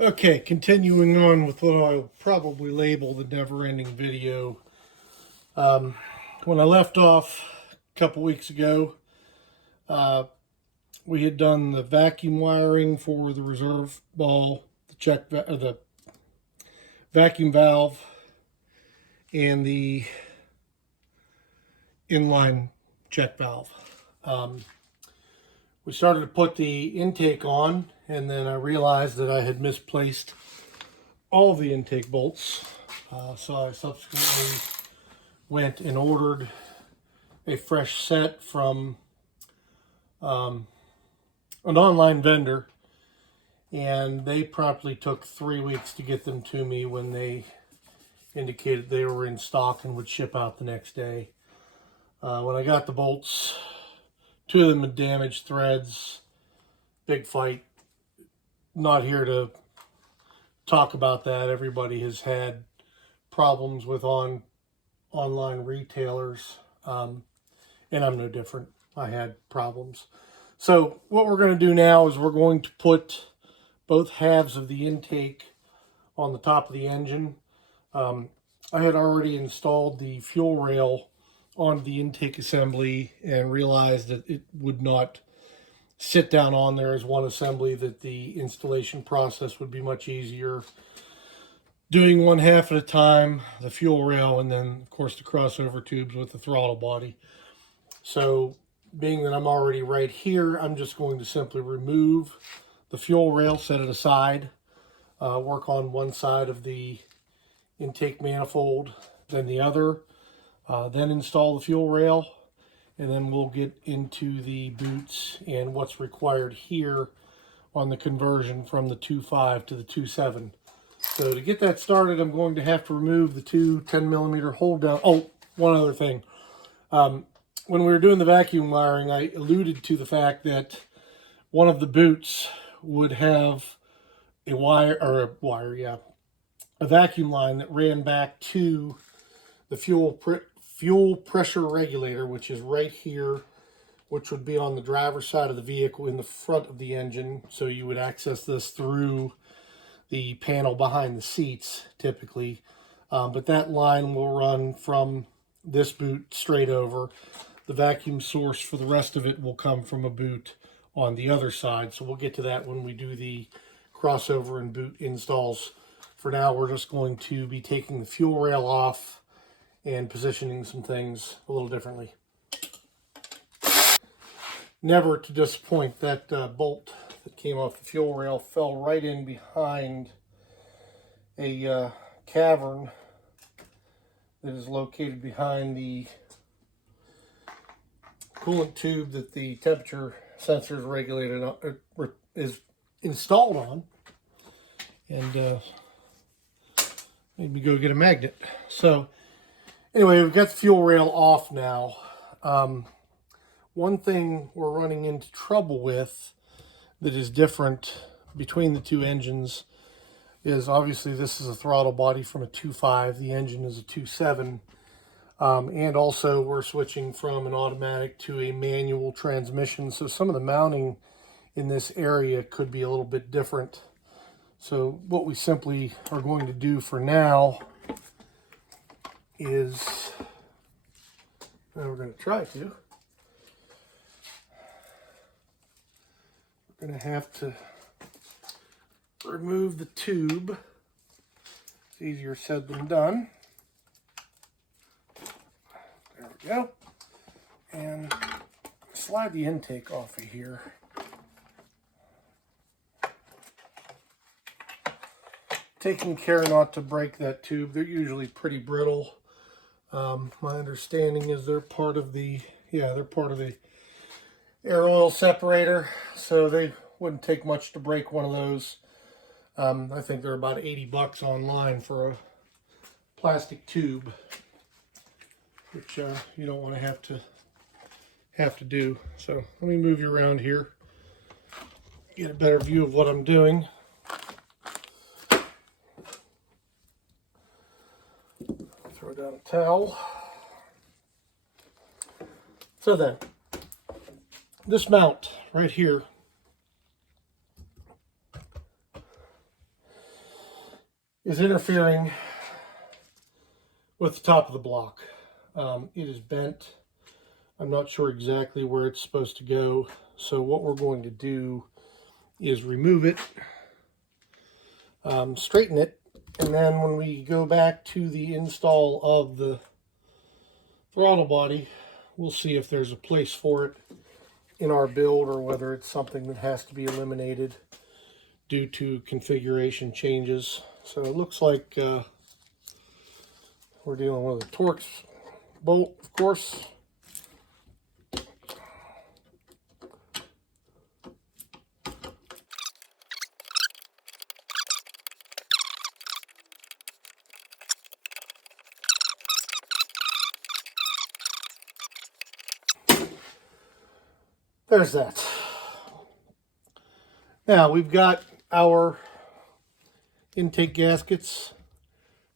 Okay, continuing on with what I'll probably label the never-ending video. When I left off a couple weeks ago, we had done the vacuum wiring for the reserve ball, the vacuum valve, and the inline check valve. We started to put the intake on, and then I realized that I had misplaced all the intake bolts. So I subsequently went and ordered a fresh set from an online vendor, and they promptly took 3 weeks to get them to me when they indicated they were in stock and would ship out the next day. When I got the bolts, 2 of them had damaged threads. Big fight. Not here to talk about that. Everybody has had problems with online retailers, and I'm no different. I had problems. So what we're going to do now is we're going to put both halves of the intake on the top of the engine. I had already installed the fuel rail on the intake assembly and realized that it would not sit down on there as one assembly, that the installation process would be much easier doing one half at a time, the fuel rail, and then of course the crossover tubes with the throttle body. So being that I'm already right here, I'm just going to simply remove the fuel rail, set it aside, work on one side of the intake manifold, then the other, then install the fuel rail, and then we'll get into the boots and what's required here on the conversion from the 2.5 to the 2.7. So to get that started, I'm going to have to remove the two 10mm hold down. Oh, one other thing. When we were doing the vacuum wiring, I alluded to the fact that one of the boots would have a vacuum line that ran back to the fuel pressure regulator, which is right here, which would be on the driver's side of the vehicle in the front of the engine. So you would access this through the panel behind the seats typically. But that line will run from this boot straight over. The vacuum source for the rest of it will come from a boot on the other side. So we'll get to that when we do the crossover and boot installs. For now, we're just going to be taking the fuel rail off and positioning some things a little differently. Never to disappoint, that bolt that came off the fuel rail fell right in behind a cavern that is located behind the coolant tube that the temperature sensor is regulated on, is installed on, and made me go get a magnet. So anyway, we've got the fuel rail off now. One thing we're running into trouble with that is different between the two engines is obviously this is a throttle body from a 2.5. The engine is a 2.7. And also we're switching from an automatic to a manual transmission. So some of the mounting in this area could be a little bit different. So what we simply are going to do for now is, we're going to try to, we're going to have to remove the tube. It's easier said than done. There we go. And slide the intake off of here. Taking care not to break that tube. They're usually pretty brittle. My understanding is they're part of the air oil separator, so they wouldn't take much to break one of those. I think they're about $80 online for a plastic tube, which you don't want to have to do. So let me move you around here, get a better view of what I'm doing. Throw down a towel. So then, this mount right here is interfering with the top of the block. It is bent. I'm not sure exactly where it's supposed to go. So what we're going to do is remove it, straighten it, and then when we go back to the install of the throttle body, we'll see if there's a place for it in our build or whether it's something that has to be eliminated due to configuration changes. So it looks like we're dealing with a Torx bolt, of course. There's that. Now we've got our intake gaskets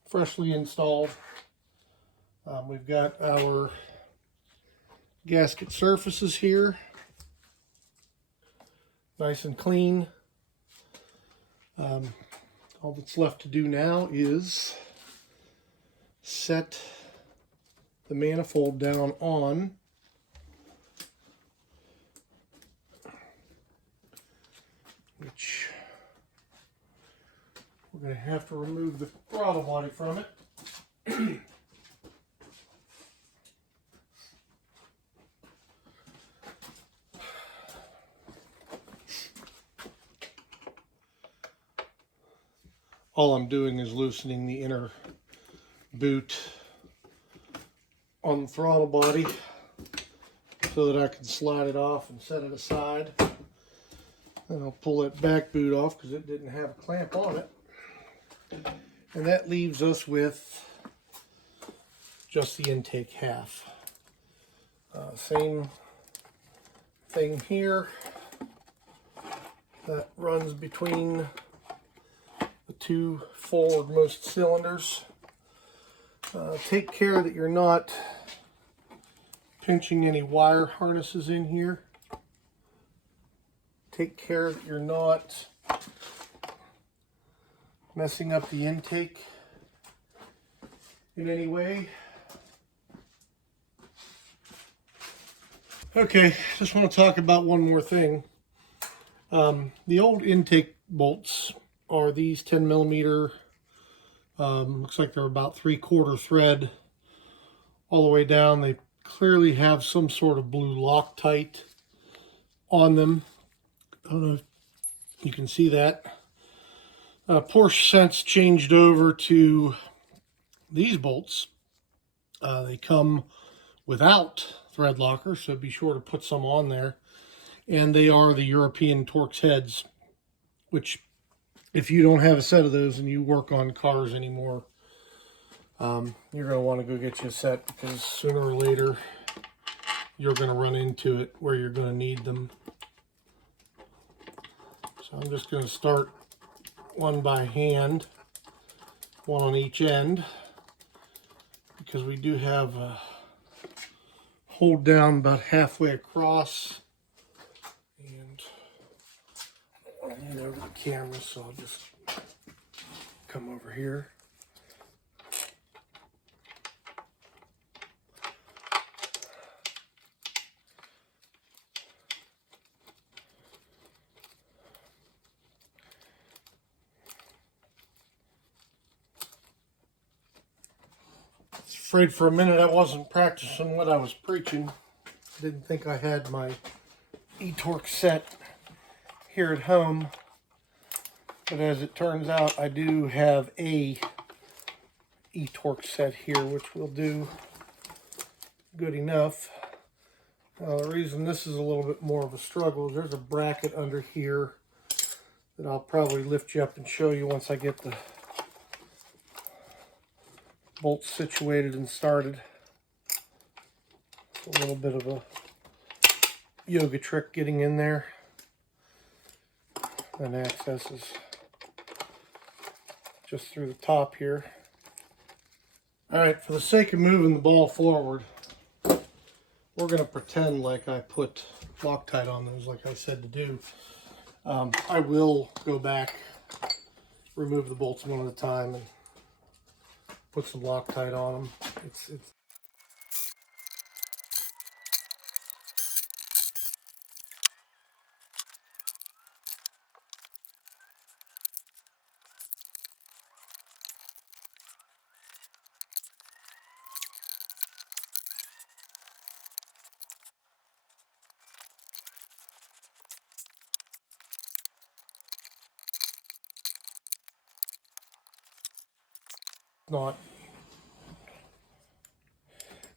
freshly installed. We've got our gasket surfaces here, nice and clean. All that's left to do now is set the manifold down on, which we're going to have to remove the throttle body from it. All I'm doing is loosening the inner boot on the throttle body so that I can slide it off and set it aside. Then I'll pull that back boot off because it didn't have a clamp on it. And that leaves us with just the intake half. Same thing here. That runs between the two forwardmost cylinders. Take care that you're not pinching any wire harnesses in here. Take care that you're not messing up the intake in any way. Okay, just want to talk about one more thing. The old intake bolts are these 10 millimeter, looks like they're about 3/4 thread all the way down. They clearly have some sort of blue Loctite on them. I don't know if you can see that. Porsche since changed over to these bolts. They come without thread locker, so be sure to put some on there. And they are the European Torx heads, which if you don't have a set of those and you work on cars anymore, you're going to want to go get you a set, because sooner or later you're going to run into it where you're going to need them. So I'm just going to start one by hand, one on each end, because we do have a hold down about halfway across. And I want to lean over the camera, so I'll just come over here. Afraid for a minute I wasn't practicing what I was preaching. Didn't think I had my eTorx set here at home, but as it turns out I do have a eTorx set here, which will do good enough. The reason this is a little bit more of a struggle is there's a bracket under here that I'll probably lift you up and show you once I get the bolts situated and started. It's a little bit of a yoga trick getting in there. And access is just through the top here. Alright, for the sake of moving the ball forward, we're going to pretend like I put Loctite on those like I said to do. I will go back remove the bolts one at a time and put some Loctite on them. It's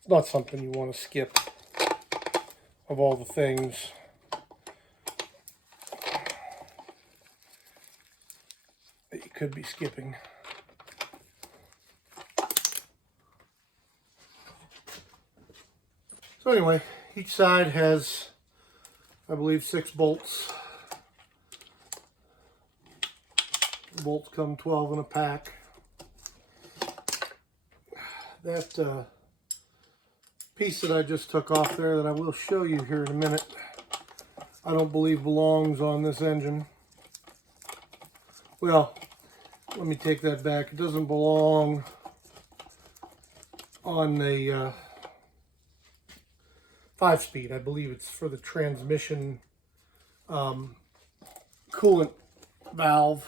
not something you want to skip of all the things. That you could be skipping. So anyway, each side has, I believe, 6 bolts. The bolts come 12 in a pack. That piece that I just took off there that I will show you here in a minute, I don't believe belongs on this engine. Well, let me take that back. It doesn't belong on a 5-speed. I believe it's for the transmission coolant valve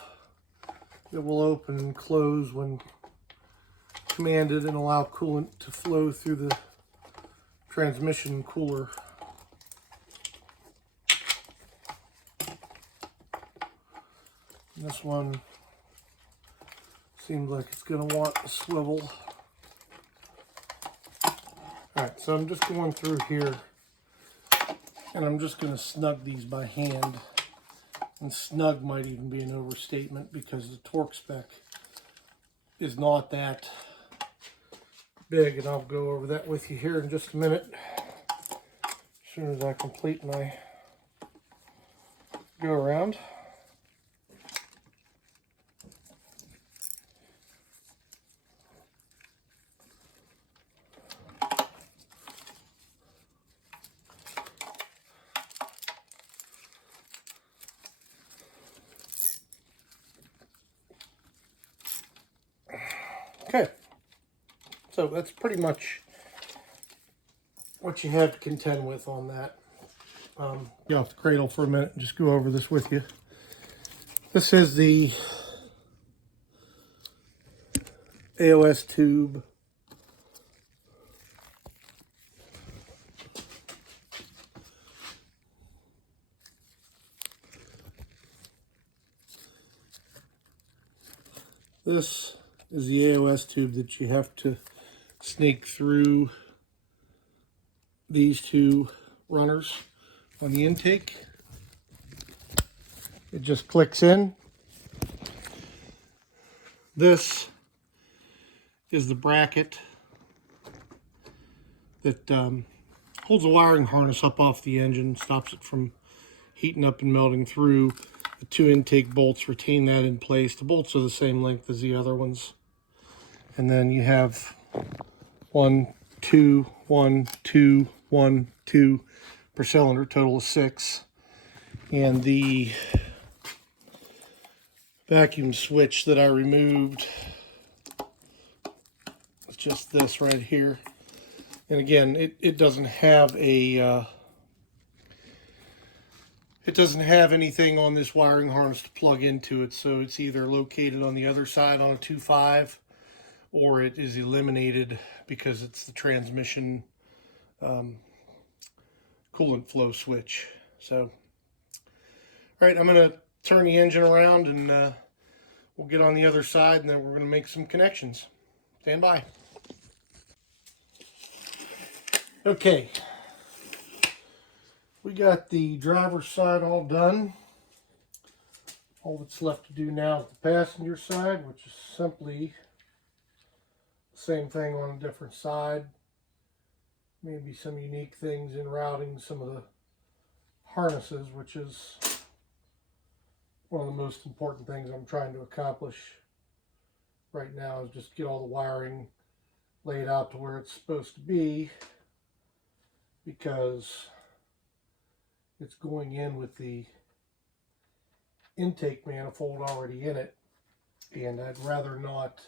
that will open and close when commanded and allow coolant to flow through the transmission cooler. This one seems like it's going to want a swivel. Alright, so I'm just going through here and I'm just going to snug these by hand. And snug might even be an overstatement because the torque spec is not that big, and I'll go over that with you here in just a minute as soon as I complete my go around. Okay, so that's pretty much what you have to contend with on that. Get off the cradle for a minute and just go over this with you. This is the AOS tube. This is the AOS tube that you have to snake through these 2 runners on the intake. It just clicks in. This is the bracket that holds the wiring harness up off the engine, stops it from heating up and melting through. The 2 intake bolts retain that in place. The bolts are the same length as the other ones. And then you have 1, 2, 1, 2, 1, 2 per cylinder, total of 6. And the vacuum switch that I removed is just this right here. And again, it doesn't have a it doesn't have anything on this wiring harness to plug into it, so it's either located on the other side on a 2.5 or it is eliminated because it's the transmission coolant flow switch. So, all right, I'm going to turn the engine around and we'll get on the other side and then we're going to make some connections. Stand by. Okay, we got the driver's side all done. All that's left to do now is the passenger side, which is simply the same thing on a different side. Maybe some unique things in routing some of the harnesses, which is one of the most important things I'm trying to accomplish right now, is just get all the wiring laid out to where it's supposed to be, because it's going in with the intake manifold already in it. and I'd rather not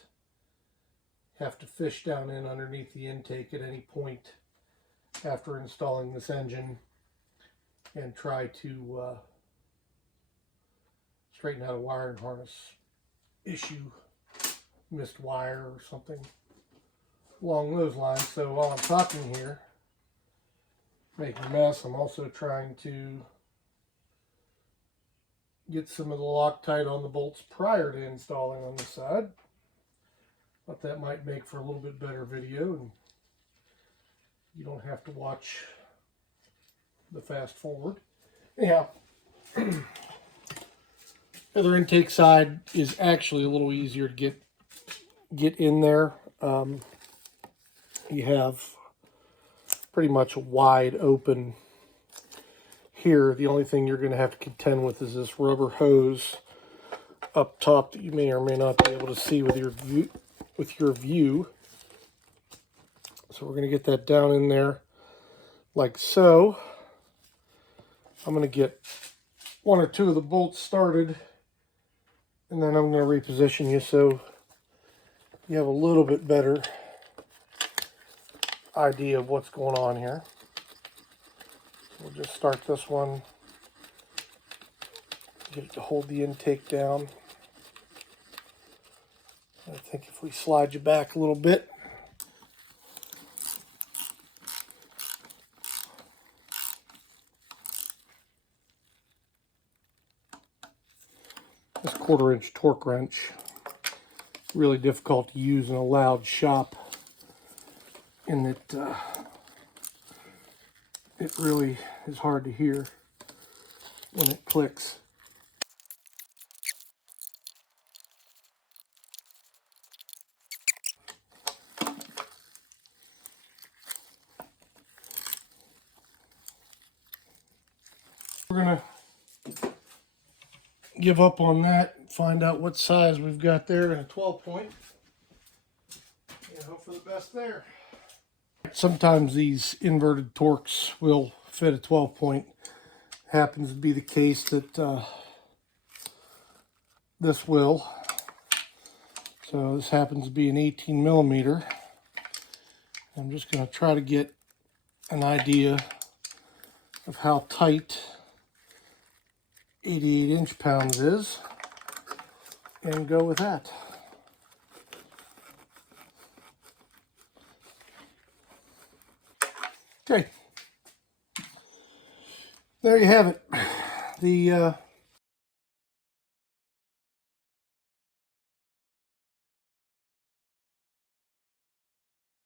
have to fish down in underneath the intake at any point after installing this engine and try to straighten out a wiring harness issue, missed wire or something along those lines. So while I'm talking here, making a mess, I'm also trying to get some of the Loctite on the bolts prior to installing on the side. But that might make for a little bit better video, and you don't have to watch the fast forward. Anyhow, the other intake side is actually a little easier to get in there. You have pretty much wide open here. The only thing you're going to have to contend with is this rubber hose up top that you may or may not be able to see with your view. So we're going to get that down in there like so. I'm going to get one or two of the bolts started, and then I'm going to reposition you so you have a little bit better idea of what's going on here. We'll just start this one, get it to hold the intake down. I think if we slide you back a little bit, this 1/4-inch torque wrench, really difficult to use in a loud shop, in that it really is hard to hear when it clicks. We're going to give up on that, find out what size we've got there in a 12-point, and hope for the best there. Sometimes these inverted torques will fit a 12-point. Happens to be the case that this will. So this happens to be an 18 millimeter. I'm just going to try to get an idea of how tight 88 inch-pounds is and go with that. Okay, there you have it. The